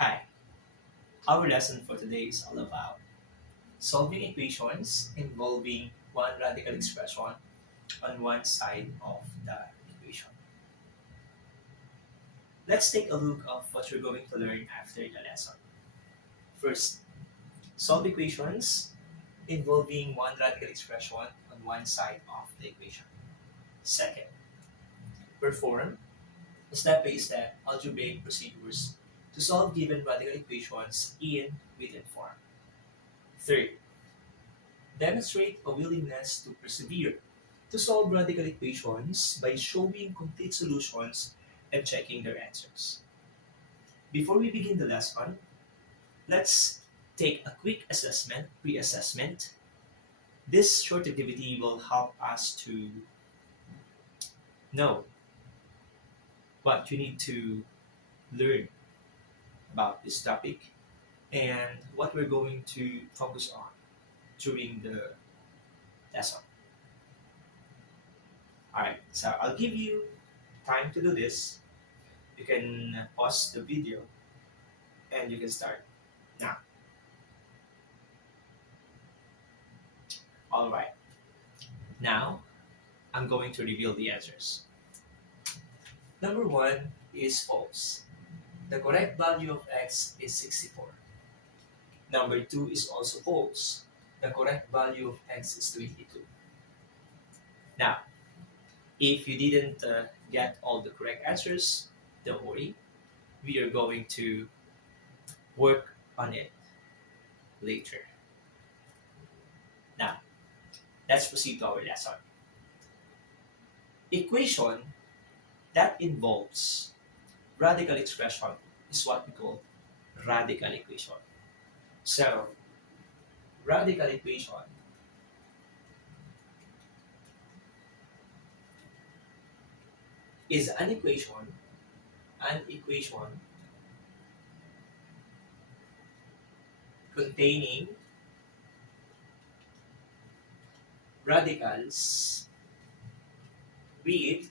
Hi, our lesson for today is all about solving equations involving one radical expression on one side of the equation. Let's take a look of what you're going to learn after the lesson. First, solve equations involving one radical expression on one side of the equation. Second, perform step-by-step algebraic procedures to solve given radical equations in written form. Third, demonstrate a willingness to persevere to solve radical equations by showing complete solutions and checking their answers. Before we begin the lesson, let's take a quick pre-assessment. This short activity will help us to know what you need to learn about this topic and what we're going to focus on during the lesson. Alright, so I'll give you time to do this. You can pause the video and you can start now. Alright, now I'm going to reveal the answers. Number one is false. The correct value of x is 64. Number two is also false. The correct value of x is 22. Now, if you didn't get all the correct answers, don't worry. We are going to work on it later. Now, let's proceed to our lesson. Equation that involves radical expression is what we call radical equation. So, radical equation is an equation containing radicals with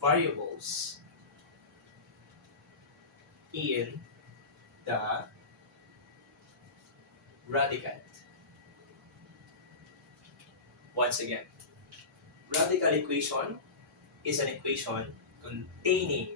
variables in the radicand. Once again, radical equation is an equation containing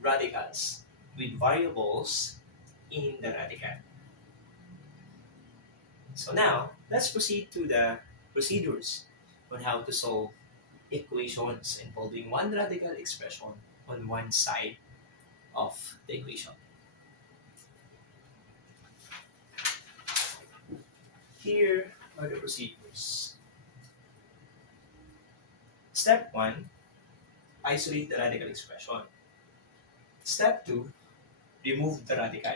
radicals with variables in the radicand. So now, let's proceed to the procedures on how to solve equations involving one radical expression on one side of the equation. Here are the procedures. Step 1, isolate the radical expression. Step 2, remove the radical.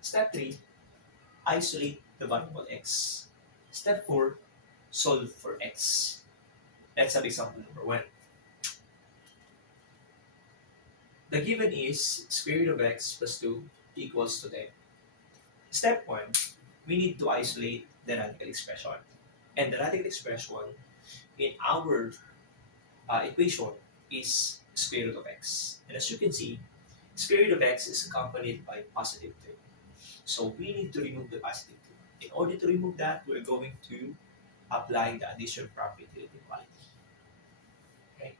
Step 3, isolate the variable x. Step 4, solve for x. Let's have example number 1. The given is square root of x plus 2 equals to 10. Step 1, we need to isolate the radical expression. And the radical expression in our equation is square root of x. And as you can see, square root of x is accompanied by positive 2. So we need to remove the positive 2. In order to remove that, we're going to apply the addition property of equality. Okay?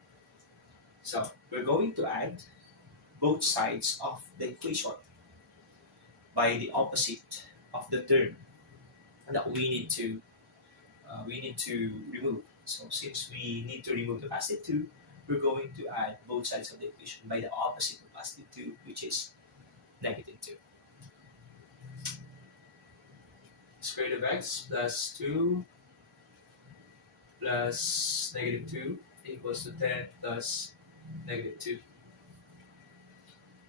So we're going to add both sides of the equation by the opposite of the term that we need to remove. So since we need to remove the positive 2, we're going to add both sides of the equation by the opposite of positive 2, which is negative 2. Square root of x plus 2 plus negative 2 equals to 10 plus negative 2.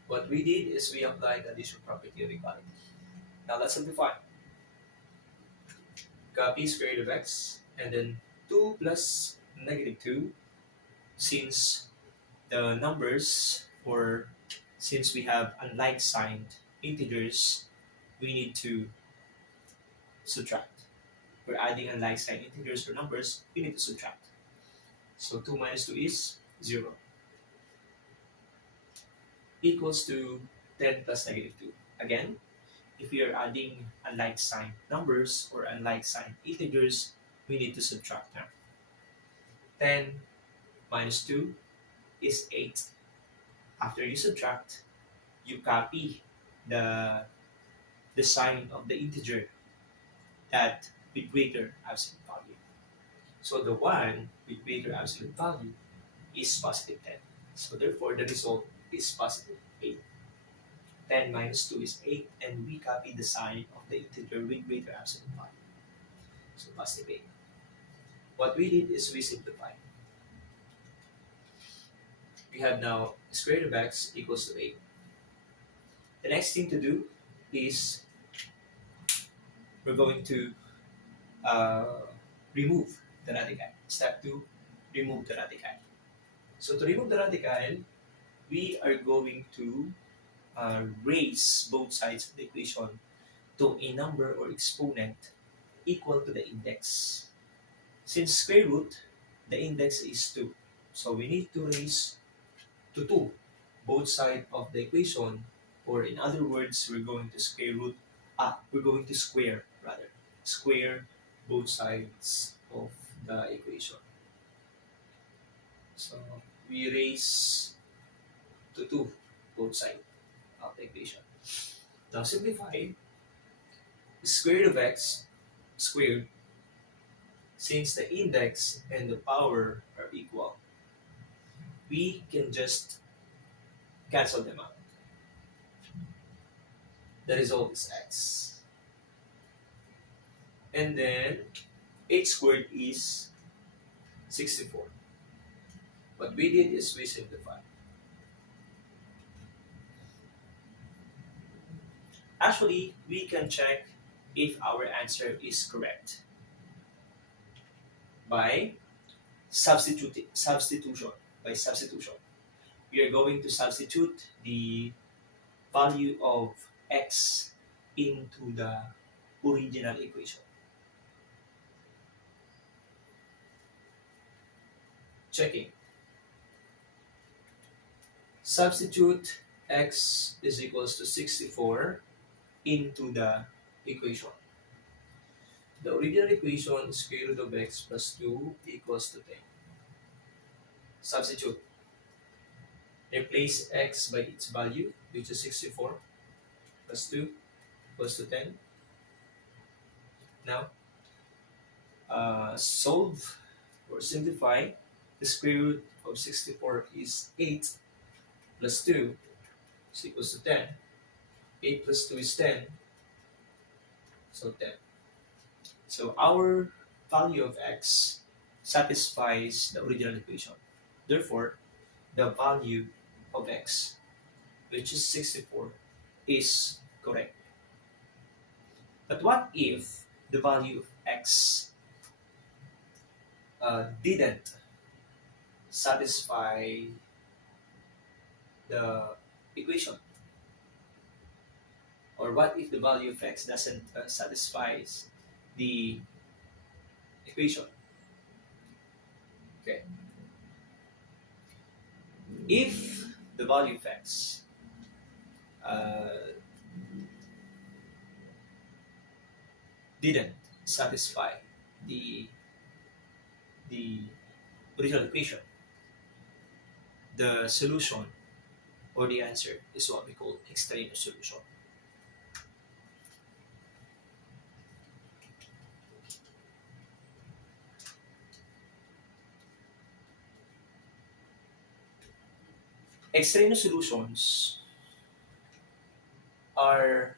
What we did is we applied the addition property of equality. Now let's simplify. Copy square root of x and then 2 plus negative 2. Since the numbers, or since we have unlike signed integers, we need to subtract. We're adding unlike signed integers or numbers, we need to subtract. So 2 minus 2 is 0. equals to 10 plus negative 2. Again, if we are adding unlike sign numbers or unlike sign integers, we need to subtract them. 10 minus 2 is 8. After you subtract, you copy the, the sign of the integer that with greater absolute value. So the one with greater absolute value is positive 10. So therefore, the result is positive 8. 10 minus 2 is 8, and we copy the sign of the integer with greater absolute value. So positive 8. What we did is we simplify. We have now square root of x equals to 8. The next thing to do is we're going to uh, remove the radicand. Step 2, remove the radicand. So to remove the radicand, we are going to raise both sides of the equation to a number or exponent equal to the index. Since square root, the index is 2. So we need to raise to 2 both sides of the equation, or in other words, we're going to square both sides of the equation. So we raise to 2 both sides of the equation. Now simplify. Square root of x squared, since the index and the power are equal, we can just cancel them out. The result is x. And then 8 squared is 64. What we did is we simplified. Actually, we can check if our answer is correct by substitution. By substitution, we are going to substitute the value of x into the original equation. Checking. Substitute x is equals to 64 into the equation. The original equation is square root of x plus 2 equals to 10. Substitute. Replace x by its value, which is 64 plus 2 equals to 10. Now, solve or simplify. The square root of 64 is 8 plus 2 is equals to 10. 8 plus 2 is 10, so 10. So our value of x satisfies the original equation. Therefore, the value of x, which is 64, is correct. But what if the value of x didn't satisfy the equation? Or what if the value of x doesn't satisfies the equation? Okay. If the value of x didn't satisfy the original equation, the solution or the answer is what we call extraneous solution. Extraneous solutions are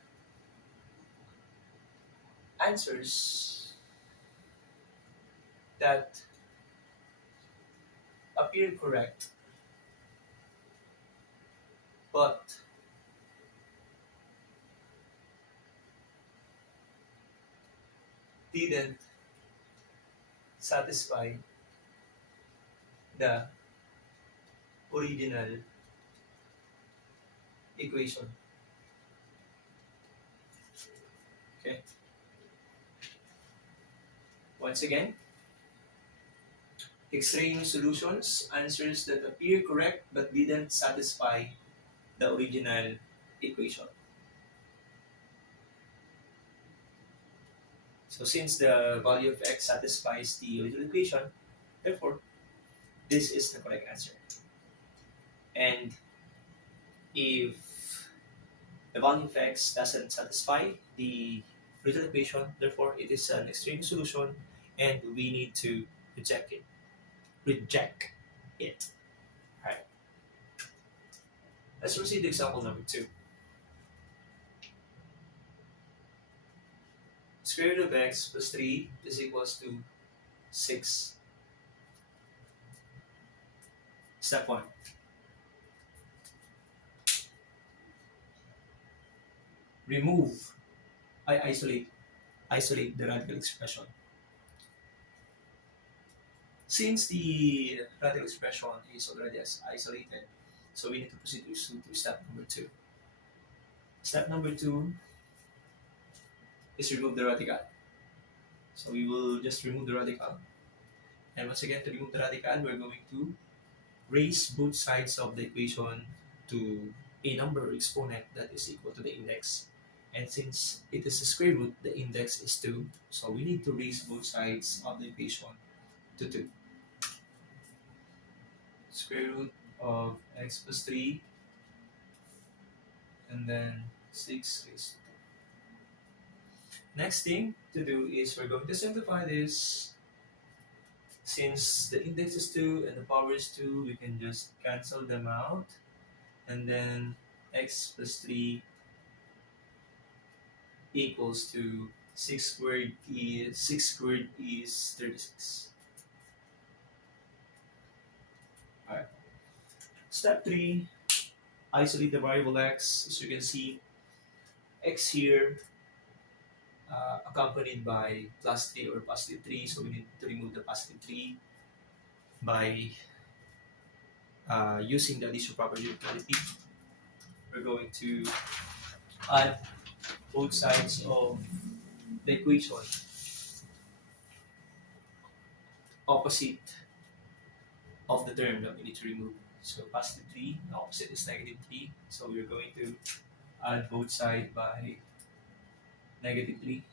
answers that appear correct but didn't satisfy the original equation. Okay. Once again, extraneous solutions, answers that appear correct but didn't satisfy the original equation. So since the value of x satisfies the original equation, therefore, this is the correct answer. And if the value of x doesn't satisfy the original equation, therefore it is an extraneous solution and we need to reject it. Reject it. Alright. Let's proceed to example number 2. Square root of x plus 3 is equals to 6. Step 1. Isolate the radical expression. Since the radical expression is already isolated, so we need to proceed to step number 2. Step number 2 is remove the radical. So we will just remove the radical. And once again, to remove the radical, we're going to raise both sides of the equation to a number or exponent that is equal to the index. And since it is a square root, the index is 2. So we need to raise both sides of the equation to 2. Square root of x plus 3 and then 6 raised to 2. Next thing to do is we're going to simplify this. Since the index is 2 and the power is 2, we can just cancel them out. And then x plus 3 equals to 6 squared is 36. Alright. Step 3, isolate the variable x. As you can see, x here accompanied by plus 3 or positive 3, so we need to remove the positive 3 by using the addition property of equality. We're going to add both sides of the equation opposite of the term that we need to remove. So positive 3, the opposite is negative 3, so we're going to add both sides by negative 3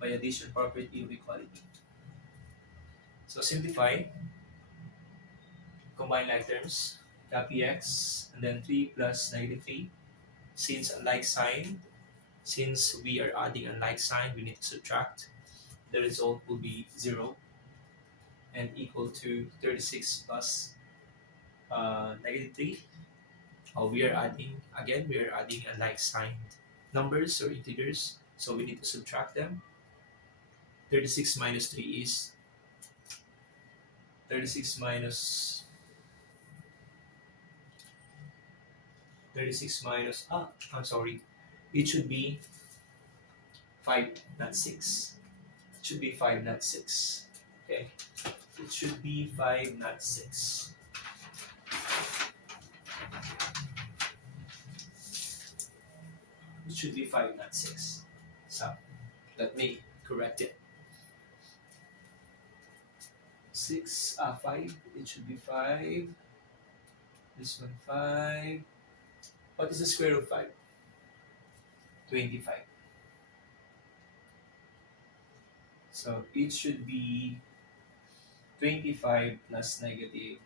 by addition property of equality. So simplify, combine like terms, copy x, and then 3 plus negative 3. Since unlike sign, since we are adding a like sign, we need to subtract. The result will be 0 and equal to 36 plus negative 3. We are adding a like sign numbers or integers, so we need to subtract them. 36 minus 3 is 36 minus I'm sorry, it should be 5, not 6. It should be 5, not 6. Okay, it should be 5, not 6. It should be 5, not 6. So let me correct it. 5, it should be 5. This one 5. What is the square root of 5? 25. So it should be 25 plus negative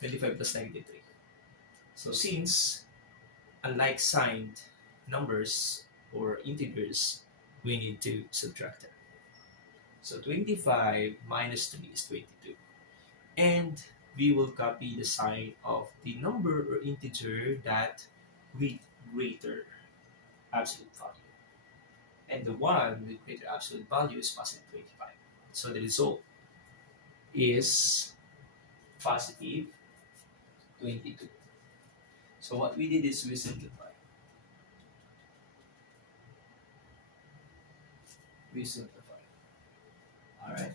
3. So since unlike signed numbers or integers, we need to subtract them. So 25 minus 3 is 22. And we will copy the sign of the number or integer that with greater absolute value. And the one with greater absolute value is positive 25. So the result is positive 22. So what we did is we simplify. Alright.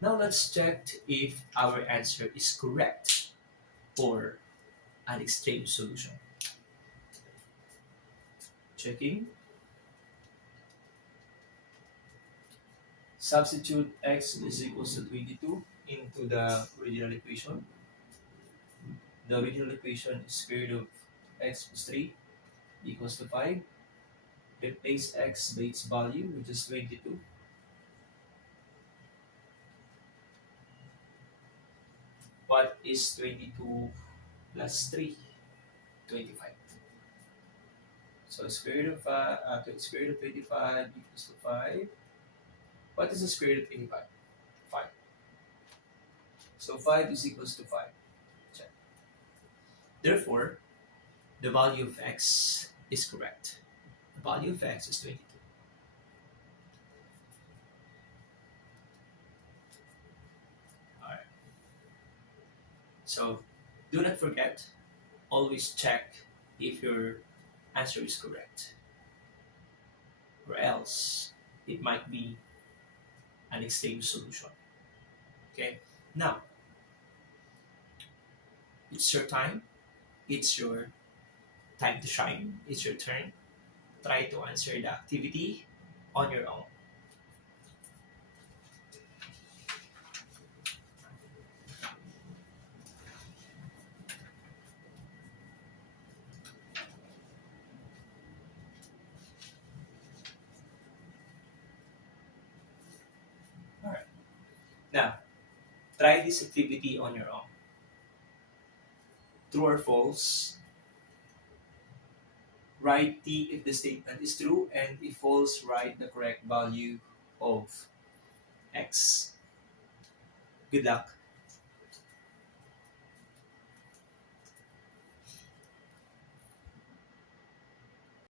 Now let's check if our answer is correct or an extraneous solution. Checking. Substitute x is equals to 22 into the original equation. The original equation is square root of x plus 3 equals to 5. Replace x by its value, which is 22. What is 22 plus 3? 25. So square root of 25 equals to 5. What is the square root of 85? 5. So 5 is equals to 5. Check. Therefore, the value of x is correct. The value of x is 22. Alright. So do not forget, always check if your answer is correct. Or else it might be an extraneous solution. Okay? Now, it's your time. It's your time to shine. It's your turn. Try to answer the activity on your own. Alright. Now, try this activity on your own. True or false? Write T if the statement is true, and if false, write the correct value of x. Good luck.